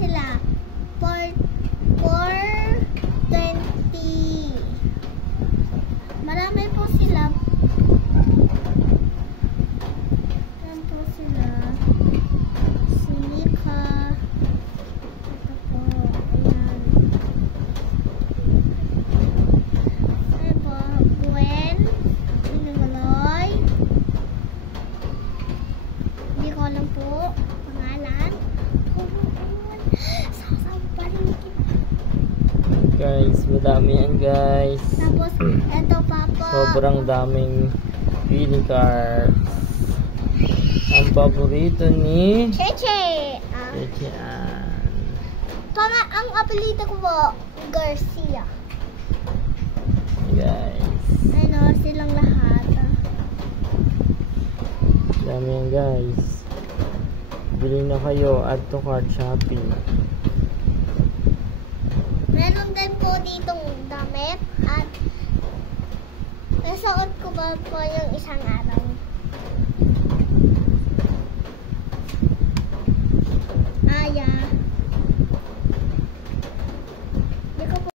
sila. 420. Marami po sila. Yan po sila. Si Mika. Ito po. Ayan. Ayan po. Gwen. Inagaloy. Hindi ko alam po. Pangalan. Sasampaling kita. Guys, madami yan guys. Tapos, ito pa po. Sobrang daming pili cards. Ang paborito ni Cheche. Cheche Ann. Ang apelyido ko po, Garcia. Guys, Ano, silang lahat. dami yan guys. Bili na kayo, add to cart shopping. Meron din po ditong damit at nasuot ko ba po yung isang araw.